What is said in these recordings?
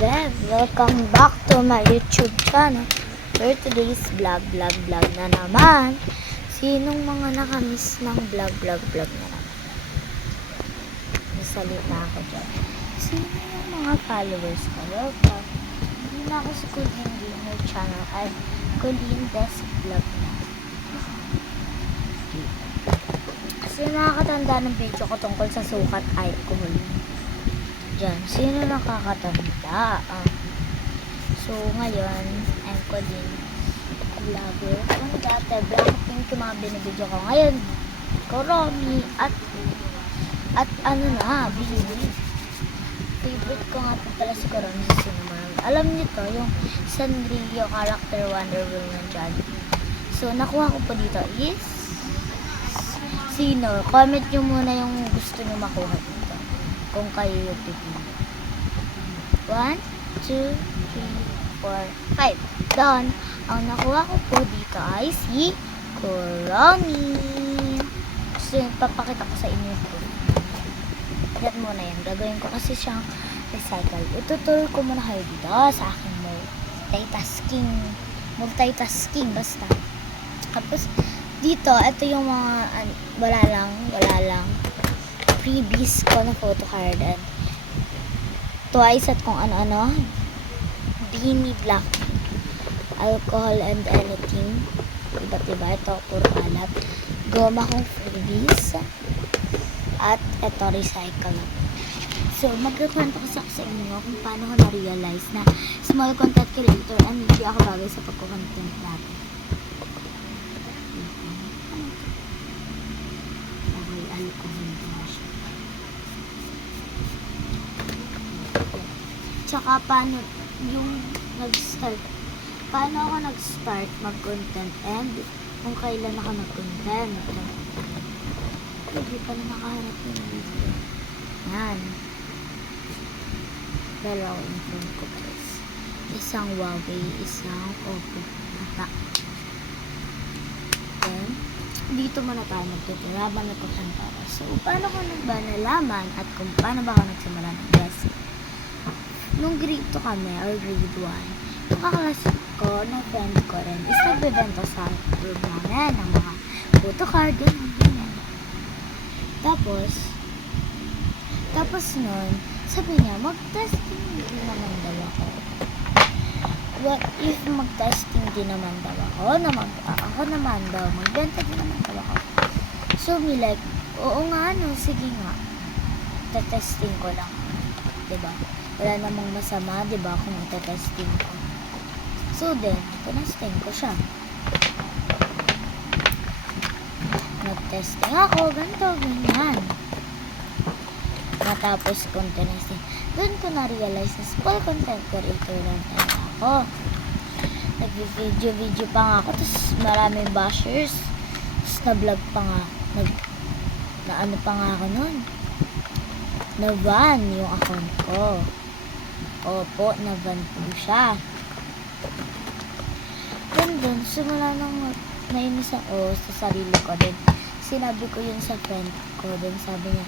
there? Welcome back to my YouTube channel. For today's vlog na naman. Sinong mga nakamiss ng vlog na naman? Nasalita ako dyan. Sino yung mga followers ko? Welcome. Hindi na ako sa Colleen Gamer channel ay Colleen Desk Vlog na. Kasi nakakatanda ng video ko tungkol sa sukat alcohol. Diyan, sino nakakatanda? So, ngayon, I'm Colleen Vlogger. Kung dati, Blackpink yung mga binibidyo ko. Ngayon, Koromi at ano na, Bini. Favorite ko nga po pala si Koromi sa Cinnamon. Alam niyo to, yung Sanrio character Wonder Woman dyan. So, nakuha ko po dito is sino? Comment nyo muna yung gusto nyo makuha dito. Kung kayo yung pipili. 1, 2, 3, 4, 5. Done. Ang nakuha ko po dito ay si Koromi. So, papakita ko sa inyo ito. Yan muna yan. Gagawin ko kasi siyang recycle. Ituturo ko muna kayo dito sa aking multitasking basta. Tapos, dito, ito yung mga wala lang freebies ko na photo card and twice at kung ano-ano Bini Black alcohol and anything iba't iba. Ito puro kalat, goma kong freebies at ito recycle. So magkakwento ko sa inyo kung paano ko na-realize na small content creator and hindi ako bagay sa pagko-content natin. Tsaka paano ako nag-start mag-content and kung kailan ako nag-content. Hindi pa na nakaharap yung video. Yan. Dalawa yung phone ko guys. Isang Huawei, isang Oppo. Then, dito muna tayo magtuturo habang nagkukumpara. So, paano ko ba nalaman at kung paano ba ako nagsimula ng desk? Nung grade 2 kami, or grade 1, nakaklase ko, ng friend ko rin, is nagbebenta sa group namin ng mga photo card, ganyan. Tapos nun, sabi niya, mag-testing din naman daw ako. What if mag-testing din naman daw ako, ako naman daw, magbenta din naman daw ako. So, me like, oo nga, no, sige nga, testing ko lang, diba? Wala namang masama, diba, kung ita-testing ko. So then, tinesting ko siya. Nag-testing ako, ganito, ganyan. Matapos kong tinesting, doon ko na-realize na small content creator lang ako. Nag-video pa nga ako, tapos maraming bashers. Tapos na-vlog pa nga, na-ano pa nga ako nun. Na-ban yung account ko. Opo, na-ban po siya. Then dun, simula nang nainis ako sa sarili ko. Then, sinabi ko yun sa friend ko. Then, sabi niya,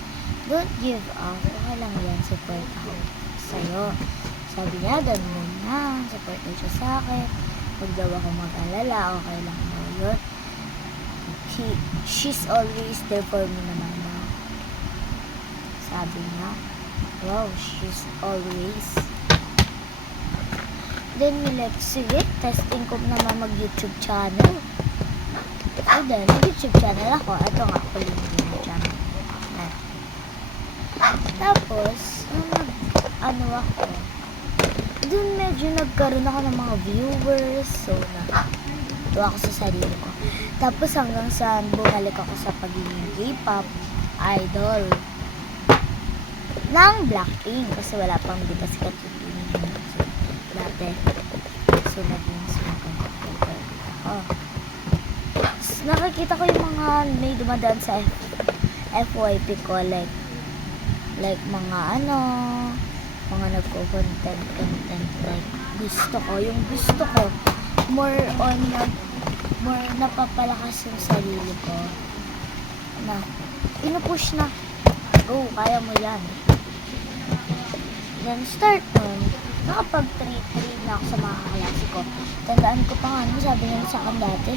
don't give up. Okay lang yan, support ako sa'yo. Sabi niya, ganun na. Support na siya sa akin. Huwag daw ako mag-alala. Okay lang daw yun. She's always there for me naman daw. Sabi niya, wow, she's always. Then, like, sige, testing ko naman mag-YouTube channel. So, then, mag-YouTube channel ako. Ito nga, Colleen Gamer channel. Tapos, ano ako, dun medyo nagkaroon ako ng mga viewers. So, tuwa ako sa sarili ko. Tapos, hanggang sa bumalik ako sa pagiging K-pop idol ng Blackpink. Kasi wala pang dito sikat yung dati. So, naging sumagot ako. Nakikita ko yung mga may dumadaan sa FYP ko. Like mga mga nagko-content. Like, gusto ko. Yung gusto ko, more napapalakas yung sarili ko. Na, pinupush na. Go, kaya mo yan. Then, start nun. Nakapag-trade na ako sa mga kaklase ko. Tandaan ko pa nga, sabi niya sa akin dati,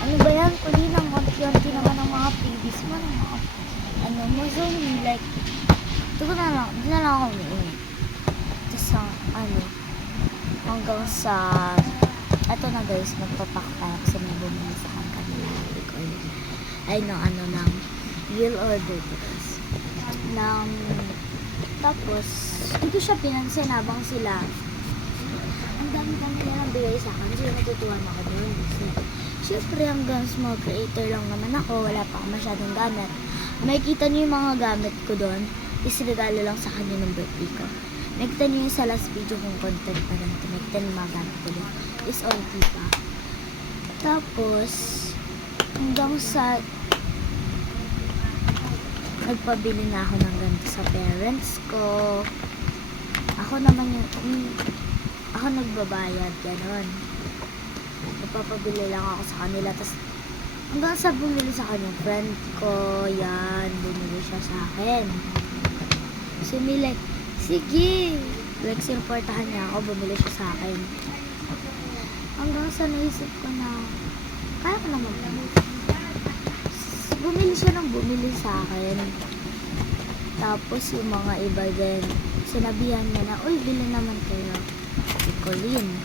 ano ba yan? Kuli ng konti-konti naman ang mga freebies mo. Ng mga, ano mo, so, like, di na lang ako umiinom. Tapos, ano, hanggang sa, eto na guys, nagpapak kasi may bumili sa kanila. Ay, ng ano, ng will order ko guys. Tapos, hindi ko siya pinansin habang sila. Ang dami-dami nila bigay sa akin. So, natutuwan ako doon. Kasi, syempre, hanggang small creator lang naman ako. Wala pa ako masyadong gamit. Makikita niyo yung mga gamit ko doon. Isregalo lang sa kanya ng birthday ko. Nakita niyo yung sa last video kong content pa rin. Nakita niyo yung mga gamit ko doon. Is all pa. Tapos, hanggang sa nagpabili na ako ng ganito sa parents ko. Ako naman ako nagbabayad, gano'n. Nagpapabili lang ako sa kanila. Tapos, hanggang sa bumili sa kanya, friend ko, yan, bumili siya sa akin. So, like, sige. Like, sinuportahan niya ako, bumili siya sa akin. Hanggang sa naisip ko na, kaya ko naman bumili siya ng bumili sa akin. Tapos yung mga iba din, sinabihan niya na, uy, bili naman kayo. Colleen.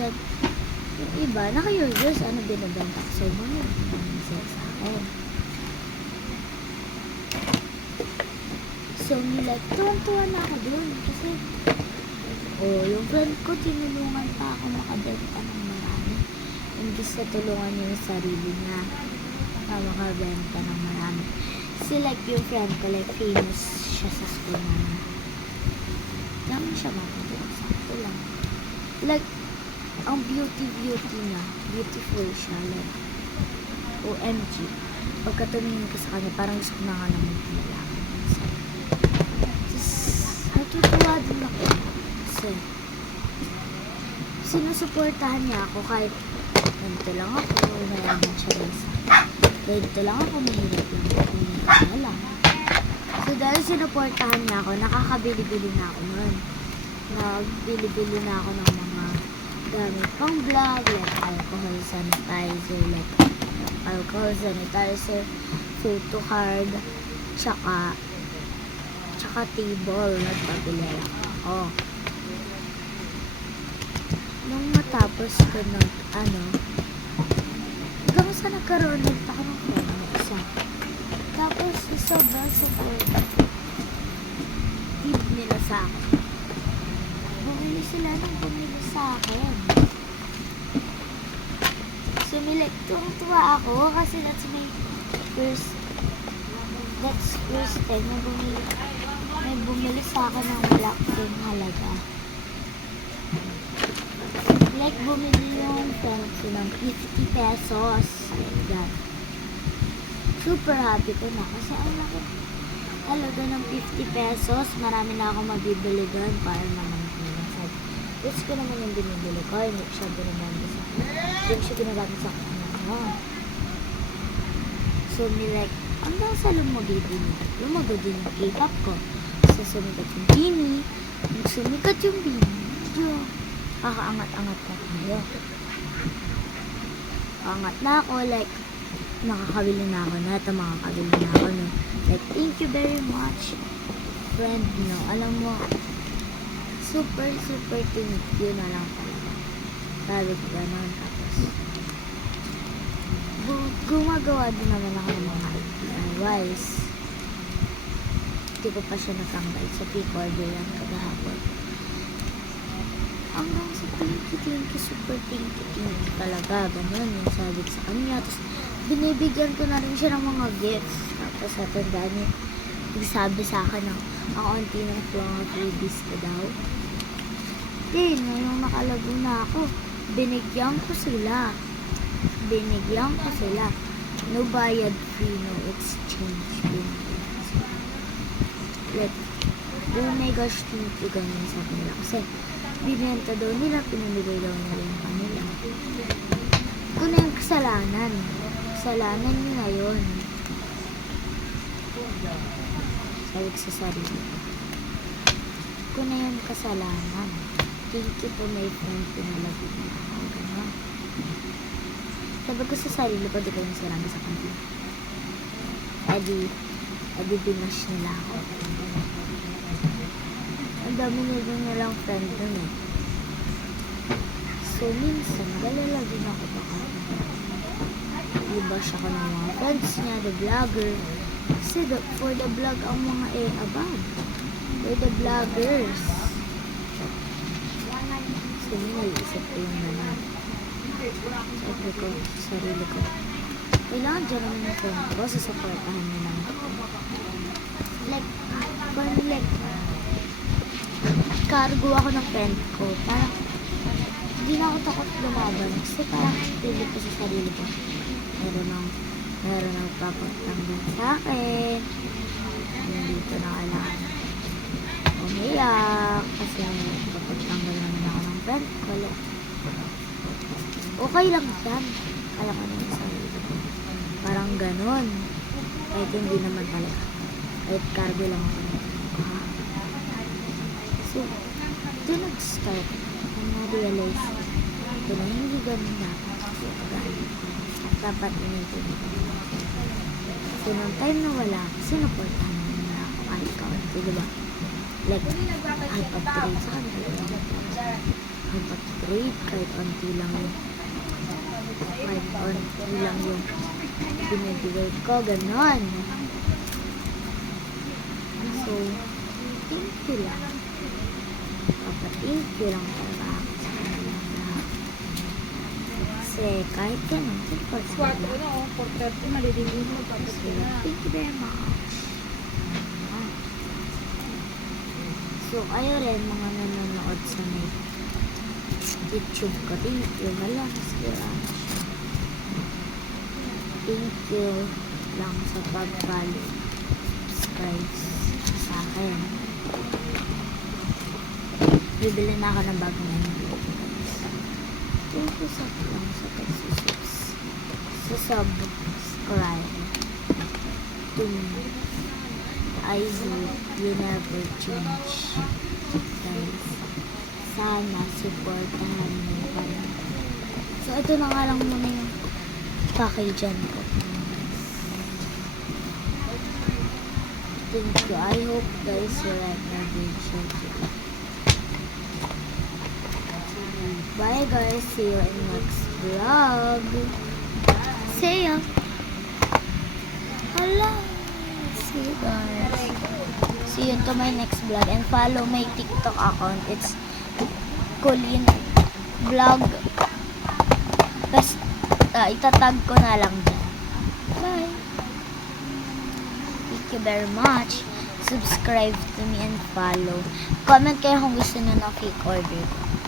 That, yung iba, naka-curious, ano binibenta ko sa mga siya sa akin. So, like, tuwang-tuwa na ako dun. Kasi, yung friend ko, tinulungan pa ako makabenta ng marami. Imbis na tulungan niya yung sarili niya. Makabenta ng marami. Kasi like yung friend ko, like famous siya sa school namin. Naman siya makabenta. Sakto lang. Like, ang beauty niya. Beautiful siya. Like, OMG. Pagka tumingin ka sa kanya, parang gusto ko na nga naman pinalaman. Tapos, natutuwa din ako. Kasi, sinusuportahan niya ako kahit ganito lang ako. Mayaman siya lang sa ganito lang ako, mahirap lang. So, dahil sinuportahan niya ako, nakakabili-bili na ako nun. Nagbili-bili na ako ng mga gamit pang vlog, like alcohol sanitizer, photo card, tsaka table. Nagpabili lang ako. Nung matapos ko hanggang sa nagkaroon ako ng phone na isa. Tapos, sobrang support tip nila sa akin. Bumili sila ng bumili sa akin. So, tuwang-tuwa ako kasi that's first time na may bumili sa akin ng malaking halaga. Like, bumili yung pencil ng 50 pesos. Like that. Super happy ko na. Kasi ang laki halaga ng 50 pesos. Marami na ako mabibili doon para naman pinasad. Gusto ko naman yung binibili ko. Hindi ko siya ginagamit sa kanya. So, like, hanggang sa lumago din yung K-pop ko. So, sumikat yung Bini. Sumikat yung Bini. Kakaangat-angat pa tayo. Angat na ako, like, makakabili na ako na ito, makakabili na ako, no. Like, thank you very much, friend, no. Alam mo, super thank you na lang talaga. Sabi ko gano'n, tapos, gumagawa din naman ako ng mga DIYs. Hindi ko pa siya natanggal sa P-Corder yan kagahapon. Hanggang sa thank you, super thank you talaga, ganun yung sabi sa kanya. Tapos, binibigyan ko na rin siya ng mga gifts. Tapos, natandaan niya, nagsabi sa akin ng ang onti ng mga freebies ko daw. Then, nung nakalago na ako, binigyan ko sila. No bayad free, no exchange. Like, oh my gosh, thank you, ganyan sabi nila. Kasi, binenta daw nila, pinamigay daw nila yung kanila. Kung na yung kasalanan nyo na yun. Sabi ko sa sarili. ko na yung kasalanan. Thank you po my friend, pinalagay na ako. Ganun. Sabi ko sa sarili ko, di ko yung sirami sa kanila. Edi binash nila ako. Ang dami nilang friend nun eh. So, minsan, nagalala din ako baka i-bash ako ng mga friends niya, the vlogger. Kasi for the vlog ang mga above. For the vloggers. So, naiisip ko yung naman. Sabi ko, sarili ko. Kailangan dyan naman yung friend ko, sasupportahan niya naman ako. Like, cargo ako ng friend ko. Parang, hindi na ako takot lumaban. Kasi parang, pilit ko sa sarili ko. Meron ang papagtanggal sa akin. Hindi ko na kailangan umiyak. Kasi papagtanggal naman ako ng friend ko. Okay lang yan. Kala ko na yung sarili ko. Parang ganon. Kahit hindi naman talaga. Kahit cargo lang ako. So, ito nag-start. Na-realize ko na hindi ganun dapat. Dapat initin ko. So, nung time na wala, sinuportahan mo na ako kahit kaunti, diba? Like, kahit pag-trade sa kanila. Kahit pag-trade, kahit unti lang yun. Kahit unti lang yung pinag-trade ko, ganon. So, thank you lang. Thank you lang talaga ako sa kanila lahat. Kasi kahit ganun, support sa kanila. So, thank you very much. So, kayo rin mga nanonood sa may YouTube ko. Thank you. Wala, nasira na siya. Thank you lang sa pag-follow. Subscribe sa akin. Bibili na ako ng bagong menu. Thank you sa lang sa subscribe to me. I hope you never change. Guys, sana supportahan mo pa rin. So, ito na nga lang muna yung package ko. Thank you. I hope guys you like my video. Bye guys. See you in next vlog. See ya. Hello. See you guys. See you to my next vlog. And follow my TikTok account. It's Colleen Vlog. Basta itatag ko na lang dyan. Bye. Thank you very much. Subscribe to me and follow. Comment kayo kung gusto nyo na cake order ko.